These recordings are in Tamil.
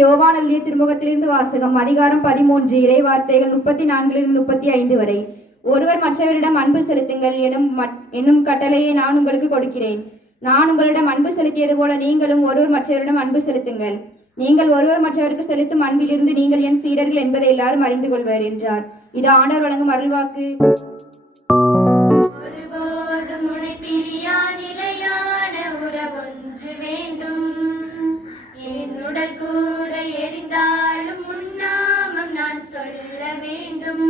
யோவான் எழுதிய திருமுகத்திலிருந்து வாசகம். அதிகாரம் 13, இறை வார்த்தைகள் 34 35 வரை. ஒருவர் மற்றவரிடம் அன்பு செலுத்துங்கள் என்னும் கட்டளையை நான் உங்களுக்கு கொடுக்கிறேன். நான் உங்களிடம் அன்பு செலுத்தியது போல நீங்களும் ஒருவர் மற்றவரிடம் அன்பு செலுத்துங்கள். நீங்கள் ஒருவர் மற்றவருக்கு செலுத்தும் அன்பிலிருந்து நீங்கள் என் சீடர்கள் என்பதை எல்லாரும் அறிந்து கொள்வர் என்றார். இது ஆண்டவர் வழங்கும் அருள்வாக்கு. கூட எரிந்தாலும் உன்னாமம் நான் சொல்ல வேண்டும்.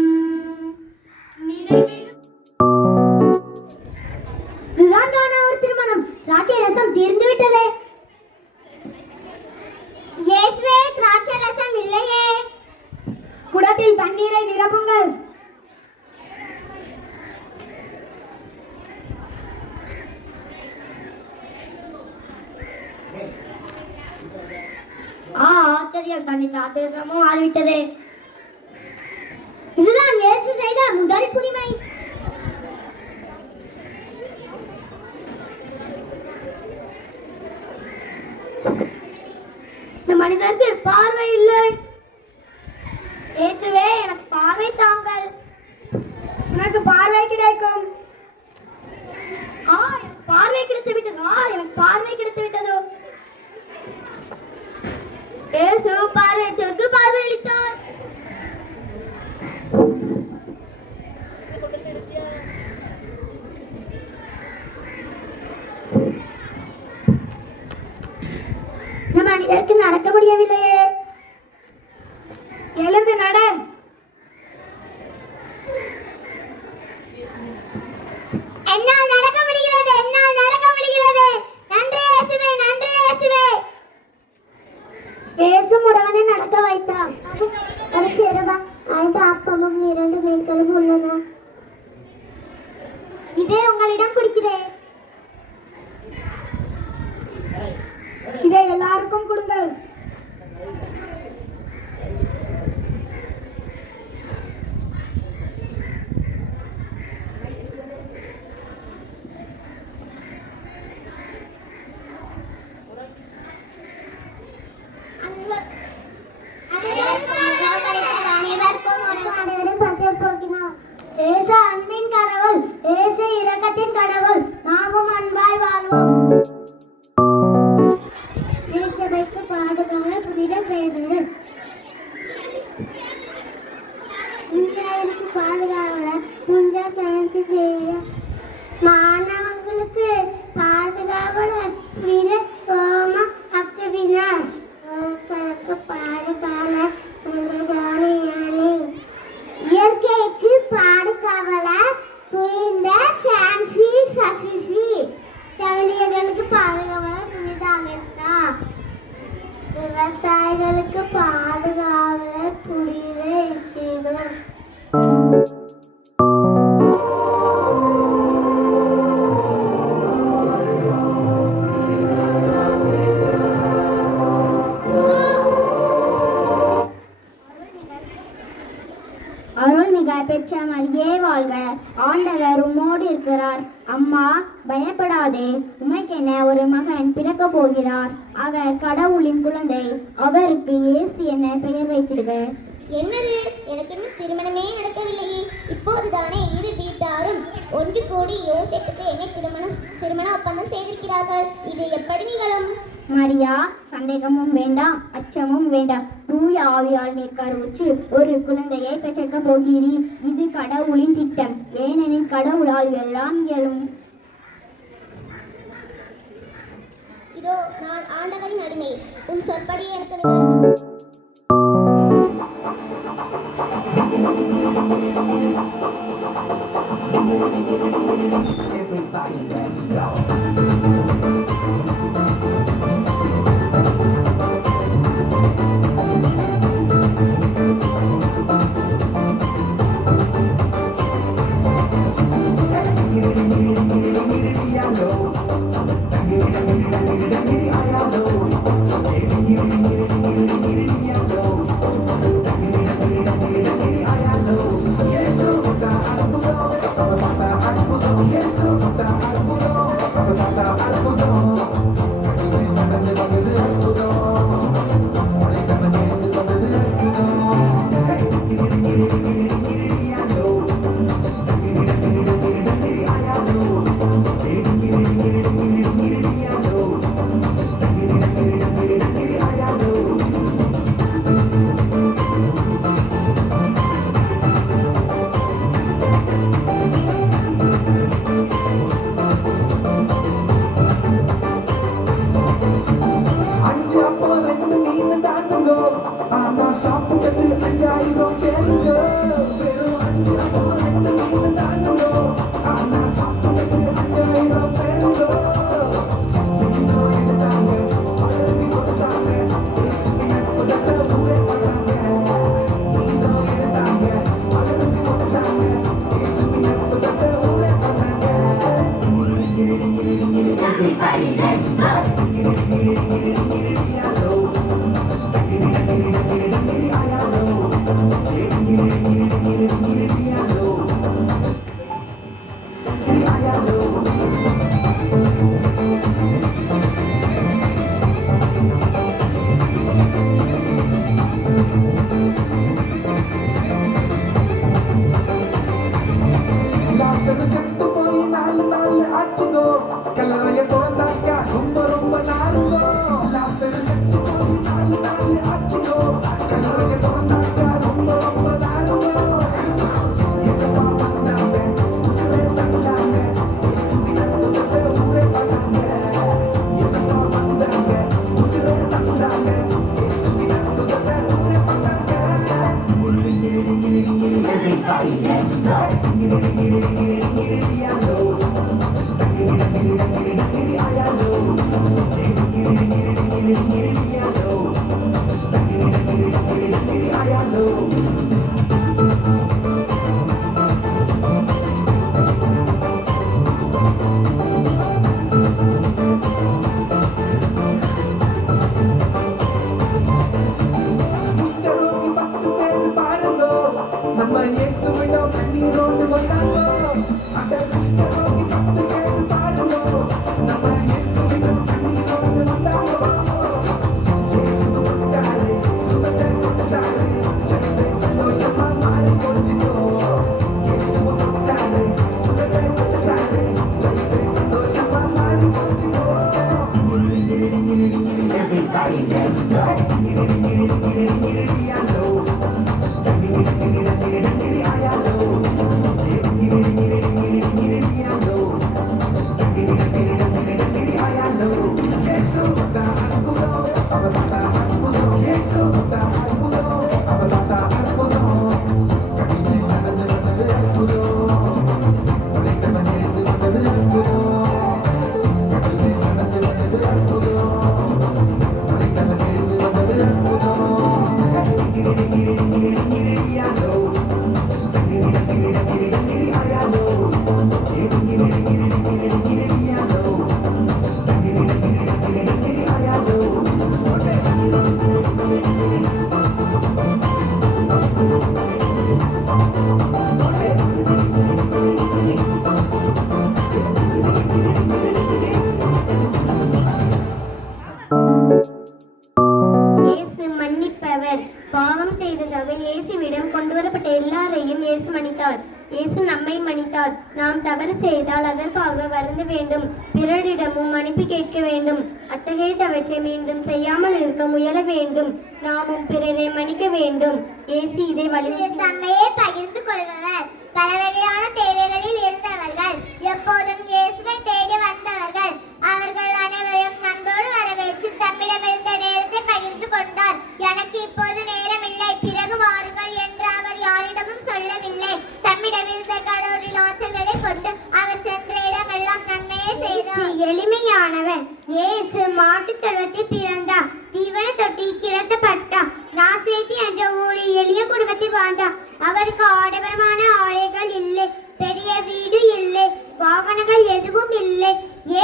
ஒரு திருமணம் திராட்சை ரசம் தீர்ந்து விட்டதே. இயேசுவே, திராட்சை ரசம் இல்லையே. குடத்தில் தண்ணீரை நிரப்புங்கள். ஆச்சரியம், தண்ணி திராட்சை ரசமும் ஆகிவிட்டதே. இதுதான் இயேசு செய்த முதல் புதுமை. இந்த மனிதருக்கு பார்வை இல்லை. இயேசுவே, எனக்கு பார்வை தாங்கள். உனக்கு பார்வை கிடைக்கும். பார்வை கிடைத்து விட்டதோ? எனக்கு பார்வை கிடைத்து விட்டதோ? இயேசு பார்வைக்கு பார்வை அளித்தார். மனிதருக்கு நடக்க முடியவில்லையே. எழுந்து நட. என்னால் நடக்க முடிகிறது, என்னால் நடக்க முடிகிறது. நன்றி இயேசுவே, நன்றி இயேசுவே. இயேசு முடவனை நடக்க வைத்தார். அப்பமும் 2 மீன்களும் உள்ளன. இதே உங்களிடம் குடிக்கிறேன். இதை எல்லாருக்கும் கொடுங்கள். ஏசு அன்பின் கடவுள், ஏசு இரக்கத்தின் கடவுள். நாமும் அன்பாய் வாழ்வோம். திருச்சபைக்கு பாதுகாவலர் புனித பேதுரு. இந்தியாவிற்கு பாதுகாவலர் புனித பிரான்சிஸ். மாணவர்களுக்கு பாதுகாவலர் புனித தோமா அக்வினாஸ். பாதுகாவலர் புனித ஜானியானி. இயற்கைக்கு பாதுகாவலர் புனித பிரான்சிஸ் அசிசி. செவிலியர்களுக்கு பாதுகாவலர் புனித அகஸ்தா. விவசாயிகளுக்கு பாதுகாவலர் புனித இசைதோ. அருள்மிகு பெற்ற மரியே வாழ்க. ஆண்டவர் உம்மோடு இருக்கிறார். அம்மா, பயப்படாதே, உமைக்கென ஒரு மகன் பிறக்க போகிறார். அவர் கடவுளின் குழந்தை. அவருக்கு இயேசு என பெயர் வைத்திடுக. என்னது, எனக்கு இன்னும் திருமணமே நடக்கவில்லையே. இப்போதுதானே இரு வீட்டாரும் ஒன்று கூடி யோசிப்புக்கு என்னை திருமண ஒப்பந்தம் செய்திருக்கிறார்கள். இது எப்படி நிகழும்? மரியா, சந்தேகமும் வேண்டாம், அச்சமும் வேண்டாம். தூய ஆவியால் நீர் கருவுற்று ஒரு குழந்தையை பெற்றெடுக்க போகிறீர். இது கடவுளின் திட்டம். ஏனெனில் கடவுளால் எல்லாம் இயலும். இதோ நான் ஆண்டவரின் அடிமை. உன் சொற்படி எனக்கு நிகழும். Everybody, let's go. Yes, குஷ்டரோகி 10 பேர் பாருங்கோ நம்ம இயேசுவிடம் கண்ணீரோடு வந்தாங்கோ அட குஷ்டரோகி 10 பேர் பாருங்கோ நம்ம இயேசுவிடம் கண்ணீரோடு வந்தாங்கோ இயேசு தொட்டாரு சுகத்தை கொடுத்தாரு லைஃபை சந்தோஷமா மாறி போச்சுதோ இயேசு தொட்டாரு சுகத்தை கொடுத்தாரு லைஃபை சந்தோஷமா மாறி போச்சுதோ Everybody let's go இயேசு மன்னிப்பவர். பாவம் செய்ததாக இயேசுவிடம் கொண்டு வரப்பட்ட எல்லாரையும் இயேசு மன்னித்தார். இயேசு நம்மை மன்னித்தார். நாம் தவறு செய்தால் அதற்காக வருந்த வேண்டும், பிறரிடமும் மன்னிப்பு கேட்க வேண்டும். அத்தகைய தவற்றை மீண்டும் செய்யாமல் இருக்க முயல வேண்டும். நாமும் பிறரை மன்னிக்க வேண்டும். இயேசு இதை தம்மையே பகிர்ந்து கொள்பவர். பல வகையான தேவைகளில் இருந்தவர்கள், எப்போதும் இயேசுவை தேடி வந்தவர்கள், அவர்கள் அனைவரும் நண்போடு வரவேற்று தம்மிடமிருந்த நேரத்தை பகிர்ந்து கொண்டார். எனக்கு இப்போது நேரம் இல்லை, பிறகு வாருங்கள் என்று அவர் யாரிடமும் சொல்லவில்லை. தம்மிடமிருந்த கடவுளின் ஆற்றலை கொண்டு அவர் சென்ற இடமெல்லாம் நன்மையே செய்தார். எளிமையானவர். இயேசு மாட்டுத் தொழுவத்தில் பிறந்தார். தீவன தொட்டி கிடத்தப்பட்டார். நாசரேத்து என்ற ஊரில் எளிய குடும்பத்தில் வாழ்ந்தார். அவருக்கு ஆடம்பரமான ஆடைகள் இல்லை, பெரிய வீடு இல்லை, வாகனங்கள் எதுவும் இல்லை.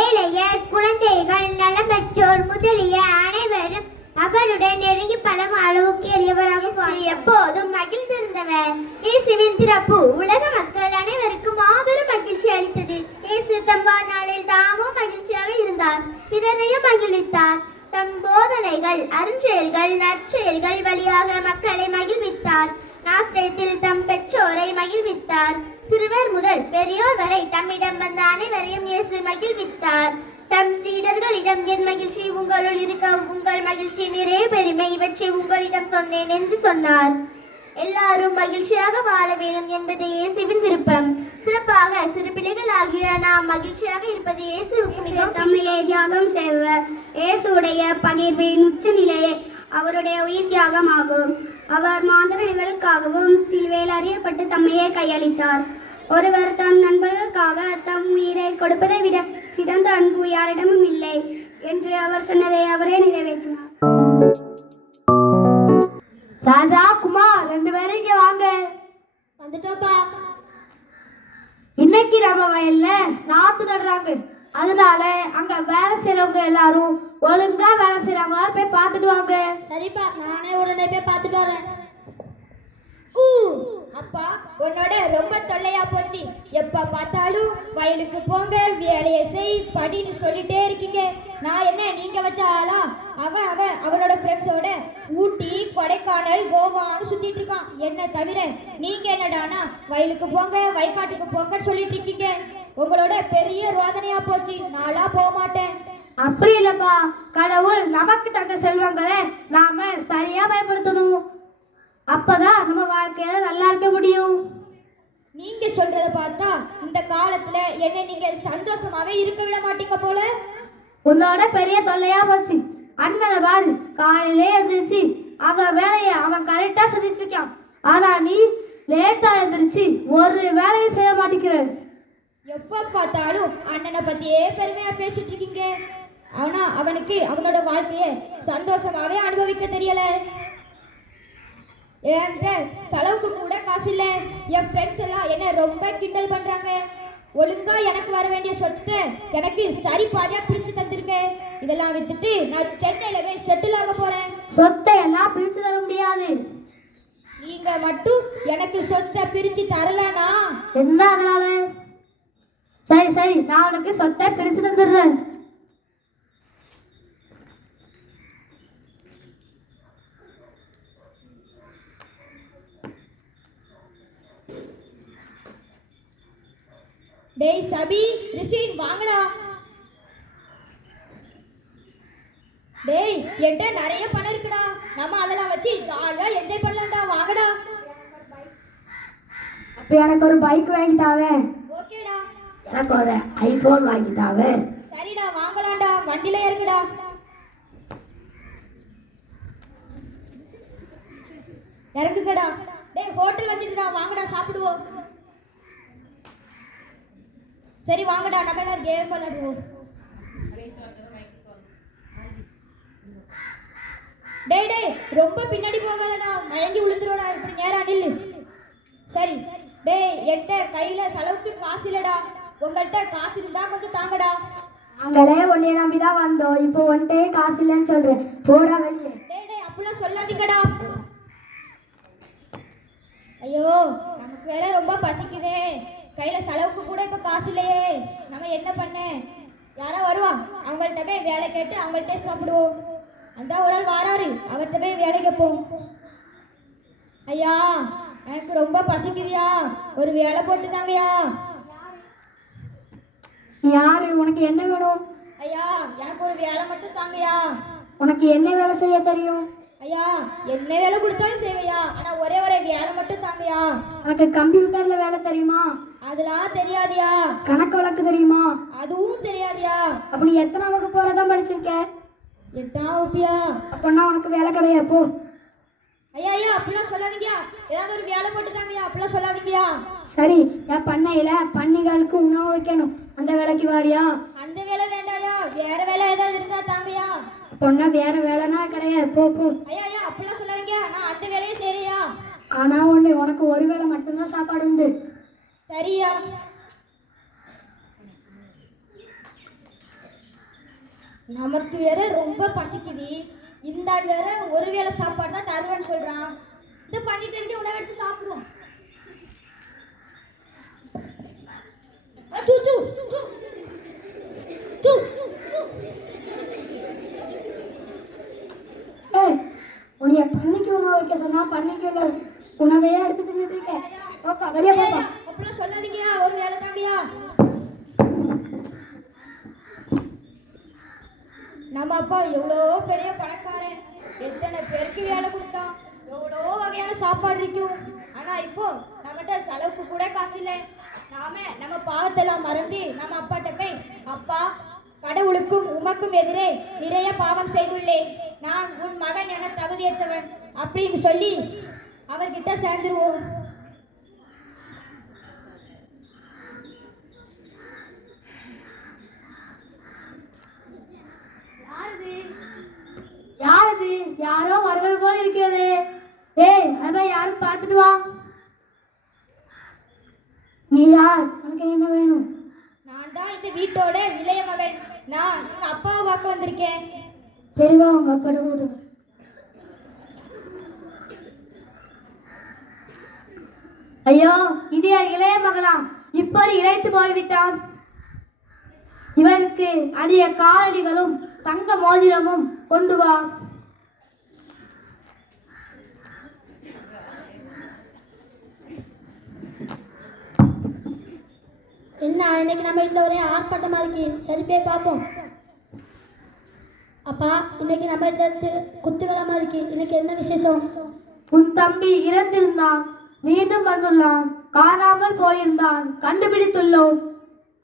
ஏழையர், குழந்தைகள், நலம் பெற்றோர் முதலிய அனைவரும் அவருடன் நெருங்கி பழகும் அளவுக்கு எளியவராக எப்போதும் மகிழ்ந்திருந்தவர். இயேசுவின் பிறப்பு உலக மக்கள் அனைவருக்கும் மாபெரும் மகிழ்ச்சி அளித்தது. இயேசு தம் வாழ்நாளில் தாமும் மகிழ்ச்சியாக இருந்தார், பிறரையும் மகிழ்வித்தார். தம் போதனைகள், அருஞ்செயல்கள், நற்செயல்கள் வழியாக மக்களை மகிழ்வித்தார். நாசரேத்தில் தம் பெற்றோரை மகிழ்வித்தார். சிறுவர் முதல் பெரியோர் வரை தம்மிடம் வந்த அனைவரையும் இயேசு மகிழ்வித்தார். தம் சீடர்களிடம் என் மகிழ்ச்சி உங்களுள் இருக்க உங்கள் மகிழ்ச்சி நிறைய பெருமை, இவற்றை உங்களிடம் சொன்னேன் என்று சொன்னார். எல்லாரும் மகிழ்ச்சியாக வாழ வேண்டும் என்பது இயேசுவின் விருப்பம். சிறப்பாக சிறு பிள்ளைகளாகிய நாம் மகிழ்ச்சியாக இருப்பது இயேசுவுக்கு மிகவும் தம்மையை தியாகம் செய்வர். இயேசுடைய பகிர்வின் உச்ச நிலையை அவருடைய உயிர் தியாகமாகும். அவர் மாந்தரர்களுக்காகவும் சிலுவையில் அறியப்பட்டு தம்மையே கையளித்தார். ஒருவர் தம் நண்பர்களுக்காக தம் உயிரை கொடுப்பதை விட சிறந்த அன்பு யாரிடமும் இல்லை என்று அவர் சொன்னதை அவரே நிறைவேற்றினார். ராஜா, குமார், 2 பேரும் இங்க வாங்க. வந்துட்டோம்ப்பா. இன்னைக்கு நம்ம வயல்ல நாத்து நடுறாங்க. அதனால அங்க வேலை செய்யறவங்க எல்லாரும் ஒழுங்கா வேலை செய்யறாங்களா போய் பார்த்துட்டு வாங்க. சரிப்பா, நானே உடனே போய் பார்த்துட்டு வரேன். அப்பா, உன்னோட ரொம்ப தொல்லையா போச்சு. எப்ப பார்த்தாலும் வயலுக்கு போங்க, வேலையை செய், படின்னு சொல்லிட்டே இருக்கீங்க. நான் என்ன நீங்க வச்ச ஆளா? அவனோட ஃப்ரெண்ட்ஸோட ஊட்டி, கொடைக்கானல், கோவான்னு சுத்திட்டு இருக்கான். என்ன தவிர நீங்க என்னடானா வயலுக்கு போங்க, வயக்காட்டுக்கு போங்கன்னு சொல்லிட்டு இருக்கீங்க. உங்களோட பெரிய ரோதனையா போச்சு. நாளா போக மாட்டேன். அப்படி இல்லப்பா, கடவுள் நமக்கு தந்த செல்வங்களை நாம சரியா பயன்படுத்தணும். அப்பதான் நம்ம வாழ்க்கையில நல்லா இருக்க முடியும். நீங்க சொல்றத பார்த்தா இந்த காலத்துல என்ன நீங்க சந்தோஷமாவே இருக்க விட மாட்டீங்க போல. உன்னோட பெரிய தொல்லையா போச்சு. அண்ணனை பாரு, காலையிலே எழுந்திருச்சு அவன் வேலையை அவன் கரெக்டா செஞ்சுட்டு இருக்கான். ஆனா நீ லேட்டா எழுந்திருச்சு ஒரு வேலையும் செய்ய மாட்டேங்கிறேன். எப்போ பார்த்தாலும் அண்ணனை பத்தியே பெருமையா பேசிட்டு இருக்கீங்க. ஆனா அவனுக்கு அவனோட வாழ்க்கையை சந்தோஷமாவே அனுபவிக்க தெரியல. என்கிட்ட செலவுக்கு கூட காசு இல்லை. என் ஃப்ரெண்ட்ஸ் எல்லாம் என்ன ரொம்ப கிண்டல் பண்றாங்க. ஒழுங்கா எனக்கு வர வேண்டிய சொத்தை எனக்கு சரி பாதியா பிரிச்சு தந்திருக்கேன். இதெல்லாம் வித்துட்டு நான் சென்னையில போய் செட்டில் ஆக போறேன். சொத்தை எல்லாம் பிரிச்சு தர முடியாது. நீங்க மட்டும் எனக்கு சொத்தை பிரிச்சு தரலனா என்ன அதனால? சரி சரி, நான் உனக்கு சொத்தை பிரிச்சு தந்துடுறேன். டேய் சபி, ரிஷின் வாங்கடா. டேய் என்கிட்ட நிறைய பணம் இருக்குடா. நம்ம அதெல்லாம் வச்சு ஜாலியா என்ஜாய் பண்ணலாம்டா. வாங்கடா. அப்ப எனக்கு ஒரு பைக் வாங்கி தாவேன். ஓகேடா. எனக்கு ஒரு ஐபோன் வாங்கி தாவேன். சரிடா, வாங்கலாம்டா. வண்டியில இருக்குடா. இறங்குங்கடா. டேய் ஹோட்டல் வச்சிருக்கா, வாங்கடா சாப்பிடுவோம். சரி வாங்கடா, நம்ம எல்லாரும் கேம் விளையாடுவோம். டேய் டேய் ரொம்ப பின்னாடி போகாதடா, மயங்கி விழுந்துருடா. இப்படி நேரா நில்லு. சரி. டேய் என்கிட்ட கையில செலவுக்கு காசு இல்லடா. உங்கள்கிட்ட காசு இருந்தா கொஞ்சம் தாங்கடா. நாங்களே உன்னைய நம்பிதான் வந்தோம், இப்போ ஒன்ட்டே காசு இல்லைன்னு சொல்றேன். போடா வெளியே. டேய் டேய் அப்படிலாம் சொல்லாதீங்கடா. ஐயோ நமக்கு வேற ரொம்ப பசிக்குதே. கையில செலவுக்கு கூட இப்ப காசு இல்லையே. நம்ம என்ன பண்ண? யாரோ வருவா, அவங்கள்ட்ட போய் வேலை கேட்டு அவங்கள்ட்ட சாப்பிடுவோம். அந்த ஒரு ஆள் வாராரு, அவர்கிட்ட போய் வேலை கேட்போம். ஐயா எனக்கு ரொம்ப பசிக்குதியா, ஒரு வேலை போட்டுதாங்கய்யா. யாரு? உனக்கு என்ன வேணும்? ஐயா எனக்கு ஒரு வேலை மட்டும் தாங்கய்யா. உனக்கு என்ன வேலை செய்ய தெரியும்? ஐயா என்ன வேலை கொடுத்தாலும் செய்வையா, ஆனா ஒரே ஒரே வேலை மட்டும் தாங்கய்யா. உனக்கு கம்ப்யூட்டர்ல வேலை தெரியுமா? அதெல்லாம் தெரியாதியா. கணக்கு வழக்கு தெரியுமா? அதுவும் தெரியாதியா. அப்ப நீ எத்தனை வகுப்பு போறதான் படிச்சிருக்க? 8ஆம் வகுப்பியா. அப்பன்னா உனக்கு வேலை கிடையாது, போ. ஐயா ஐயா அப்படிலாம் சொல்லாதீங்கயா. ஏதாவது ஒரு வேலை போட்டுட்டாங்கய்யா, அப்படிலாம் சொல்லாதீங்கயா. சரி, என் பண்ணையில பன்னிகளுக்கு உணவு வைக்கணும், அந்த வேலைக்கு வாரியா? அந்த வேலை வேண்டாயா, வேற வேலை ஏதாவது இருந்தா தாங்கய்யா. பொண்ணா வேற வேலைனா கிடையாது, போ போ. ஐயா ஐயா அப்படிலாம் சொல்லாதீங்க, நான் அந்த வேலையை செய்யறியா. ஆனா ஒண்ணு, உனக்கு ஒரு வேளை மட்டும்தான் சாப்பாடு உண்டு. சரியா. நமக்கு வேற ரொம்ப பசிக்குது. இந்த ஆள் வேற ஒரு வேளை சாப்பாடு தான் தருவேன்னு சொல்றான். இதை பண்ணிட்டு இருக்க, உணவு எடுத்து சாப்பிடுவோம். சூ, சூ, சூ. சூ, சூ. ஏய், உன்னைய பண்ணைக்கு உணவு வைக்க சொன்னா பண்ணைக்கு உள்ள உணவையே எடுத்து தின்னுட்டு இருக்க. போப்பா, வெளியே போப்பா. அப்படிலாம் சொல்லாதீங்கயா, ஒரு வேலை தாங்கயா. நம்ம அப்பா எவ்வளோ பெரிய பணக்காரன், எத்தனை பேருக்கு வேலை கொடுத்தான், எவ்வளோ வகையான சாப்பாடு இருக்கும். ஆனா இப்போ நம்மகிட்ட செலவுக்கு கூட காசு இல்லை. நாம நம்ம பாவத்தெல்லாம் மறந்து நம்ம அப்பாட்ட போய், அப்பா கடவுளுக்கும் உமக்கும் எதிரே நிறைய பாவம் செய்துள்ளேன், நான் உன் மகன் என தகுதியற்றவன் அப்படின்னு சொல்லி அவர்கிட்ட சேர்ந்துருவோம். யாரது? யாரோ வருவர் போல இருக்கிறது. ஏய், அதான் யாரும் பார்த்துட்டு வா. நீ யார்? உனக்கு என்ன வேணும்? நான் தான் இந்த வீட்டோட இளைய மகன். நான் எங்க அப்பாவை பார்க்க வந்திருக்கேன். சரி வா, உங்க அப்பா கூட. ஐயோ, இது என் இளைய மகளாம், இப்போது இளைத்து போய்விட்டான். இவருக்கு அதிக காலடிகளும் தங்க மோதிரமும் கொண்டு வா. என்ன இன்னைக்கு நம்ம வீட்டில் ஒரே ஆர்ப்பாட்டமாக இருக்கு. சரி போய் பார்ப்போம். அப்பா, இன்னைக்கு நம்ம வீட்டில் குத்துக்கிழமை இருக்கு. இன்னைக்கு என்ன விசேஷம்? உன் தம்பி இறந்திருந்தான், மீண்டும் வந்துள்ளான். காணாமல் போயிருந்தான், கண்டுபிடித்துள்ளோம்.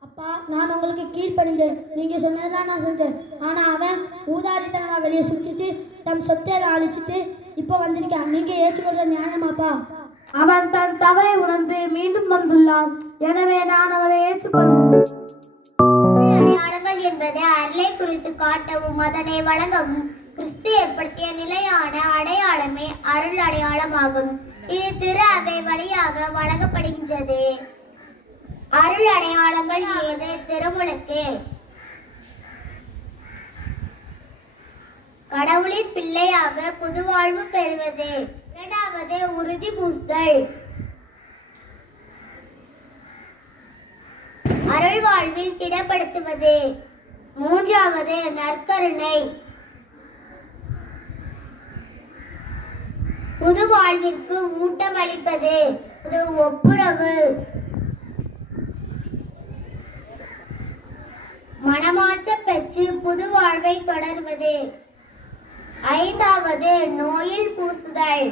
அப்பா, நான் உங்களுக்கு கீழ்ப்படிந்தேன், நீங்கள் சொன்னதான் நான் செஞ்சேன். ஆனால் அவன் ஊதாரித்தனமாக வெளியே சுற்றிட்டு தம் சொத்தையில அழிச்சிட்டு இப்போ வந்திருக்கான். நீங்கள் ஏற்றுக்கொள்ள நியாயமாப்பா? அவன் தன் தவறை உணர்ந்து மீண்டும் வந்துள்ளான். எனவே நான் அவனை ஏற்றுக்கொள்வேன். அடையாளங்கள் என்பது அருளை குறித்து காட்டவும் அதனை வழங்கவும் கிறிஸ்து ஏற்படுத்திய நிலையான அடையாளமே அருள் அடையாளமாகும். இது திரு அவை வழியாக வழங்கப்படுகின்றது. அருள் அடையாளங்கள் ஏது? திருமுழுக்கு, கடவுளின் பிள்ளையாக புதுவாழ்வு பெறுவது. இரண்டாவது உறுதி பூசுதல், அருள் வாழ்வில் திடப்படுத்துவது. மூன்றாவது நற்கருணை, புது வாழ்விற்கு ஊட்டமளிப்பது. இது ஒப்புரவு, மனமாற்றம் பெற்று புது வாழ்வை தொடர்வது. ஐந்தாவது நோயில் பூசுதல்,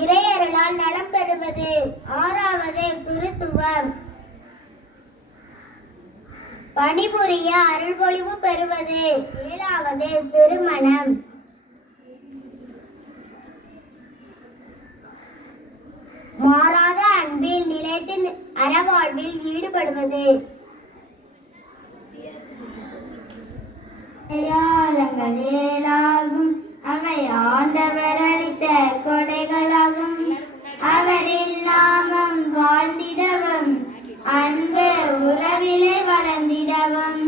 இறையருளால் நலம் பெறுவது. ஆறாவது குருத்துவம், பணிபுரிய அருள்பொழிவு பெறுவது. ஏழாவது திருமணம், மாறாத அன்பில் நிலைத்து அறவாழ்வில் ஈடுபடுவது. அடையாளங்கள் ஏழாகும், அவை ஆண்டவர் அளித்த கொடைகளாகும். அவரில் நாமும் வாழ்ந்திடவும் அன்பு உறவிலே வளர்ந்திடவும்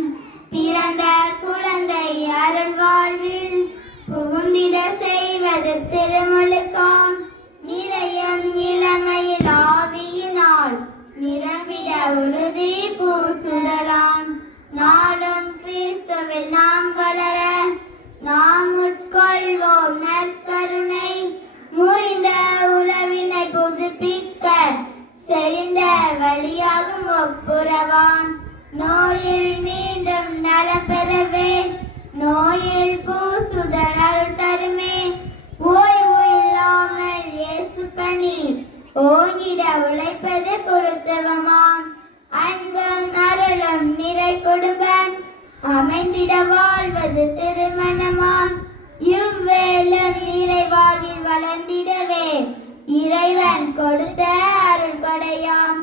பிறந்த குழந்தை அருள் வாழ்வில் புகுந்திட செய்வது திருமுழுக்காம். நிறையும் இளமையில் ஆவியினால் நிரம்பிட உறுதி பூசுதலாம். நாளும் கிறிஸ்துவில் நாம் வளர நாம் உட்கொள்வோம் நற்கருணை. முறிந்த உறவினை புதுப்பிக்க செறிந்த வழியாகும் ஒப்புரவாம். நோயில் மீண்டும் நலம் பெறவே நோயில் பூசுதல் அருள் தருமே. ஓய்வு இல்லாமல் இயேசு பணி ஓங்கிட உழைப்பது குருத்துவமாம். அன்பும் அருளும் நிறை குடும்பம் அமைந்திட வாழ்வது திருமணமாம். இவ்வேளும் நிறை வாழ்வில் வளர்ந்திடவே இறைவன் கொடுத்த அருள் கொடையாம்.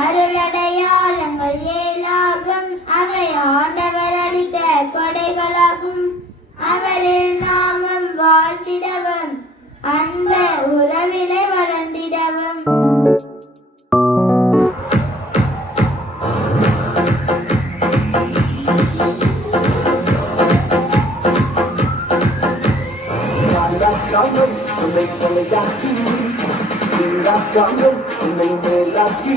அருளடையாளங்கள் ஏழாகும், அவை ஆண்டவர் அளித்த கொடைகளாகும். அவரில் நாமும் வாழ்ந்திடவும் அன்பு உறவிலே வளர்ந்திடவும். உன்னை கொலையாக்கி காணும் உன்னை மேலாக்கி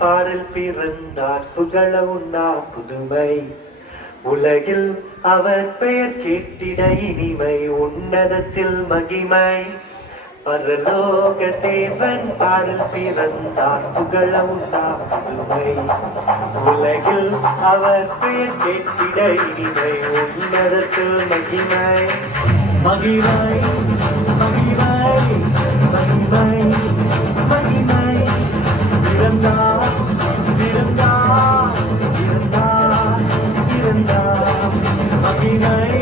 பாடல் பிறந்தார் புகழ உண்ணா புதுமை உலகில் அவர் பெயர் கேட்டிட இனிமை உன்னதத்தில் மகிமை பரலோக தேவன் பாடல் பிறந்தார் புகழ உண்டாம் புதுமை உலகில் அவர் பெயர் கேட்டிட இனிமை உன்னதத்தில் மகிமை மகிமை மகிமை மகிமை மகிமை பிறந்தார் பிறந்தார் பிறந்தார் பிறந்தார் மகிமை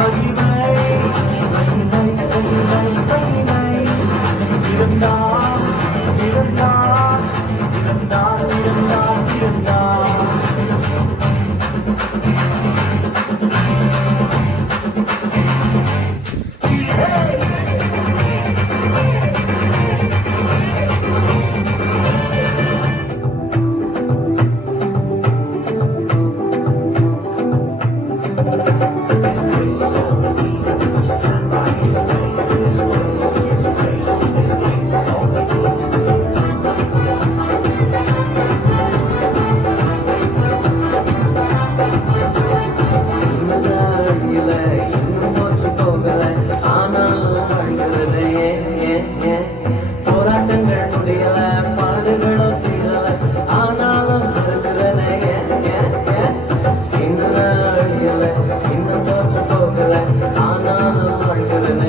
மகிமை மகிமை மகிமை மகிமை பிறந்தார் பிறந்தார் பிறந்தார் பிறந்தார் பிறந்தார் போராட்டங்கள் முடியல பாடுகளும் தீரல ஆனாலும் இருக்கிறத இன்னும் அழியல இன்னும் தோற்று போகல ஆனாலும் வாழ்கிறத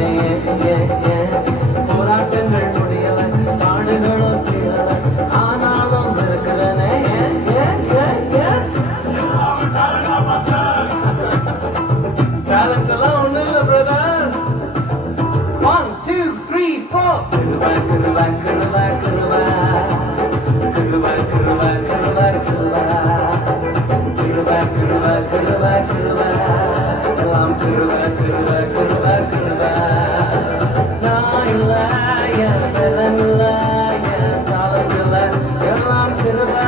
போராட்டங்கள் முடியல பாடுகளும் தீரல ஆனாலும் இருக்கிறத டேலண்ட் எல்லாம் ஒண்ணும் இல்ல பிரதர் 1 2 3 4 கிருபா கிருபா கிருபா கிருபா கிருபா கிருபா கிருபா கிருபா கிருபா கிருபா கிருபா கிருபா எல்லாம் கிருபா கிருபா கிருபா கிருபா நான் இல்ல என் பலன் இல்ல என் தாளம் இல்ல எல்லாம் கிருபா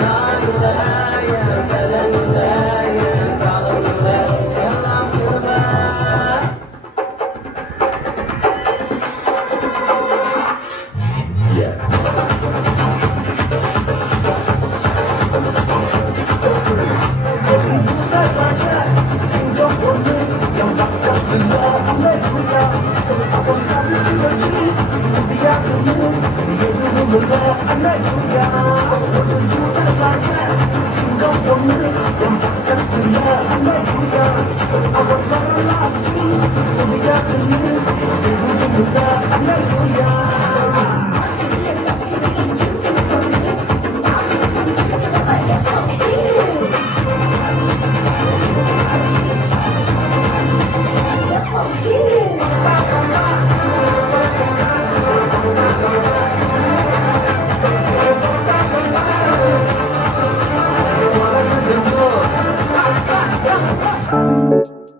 நான் இல்ல என் பலன் இல்ல என் தாளம் இல்ல எல்லாம் கிருபா Thank you.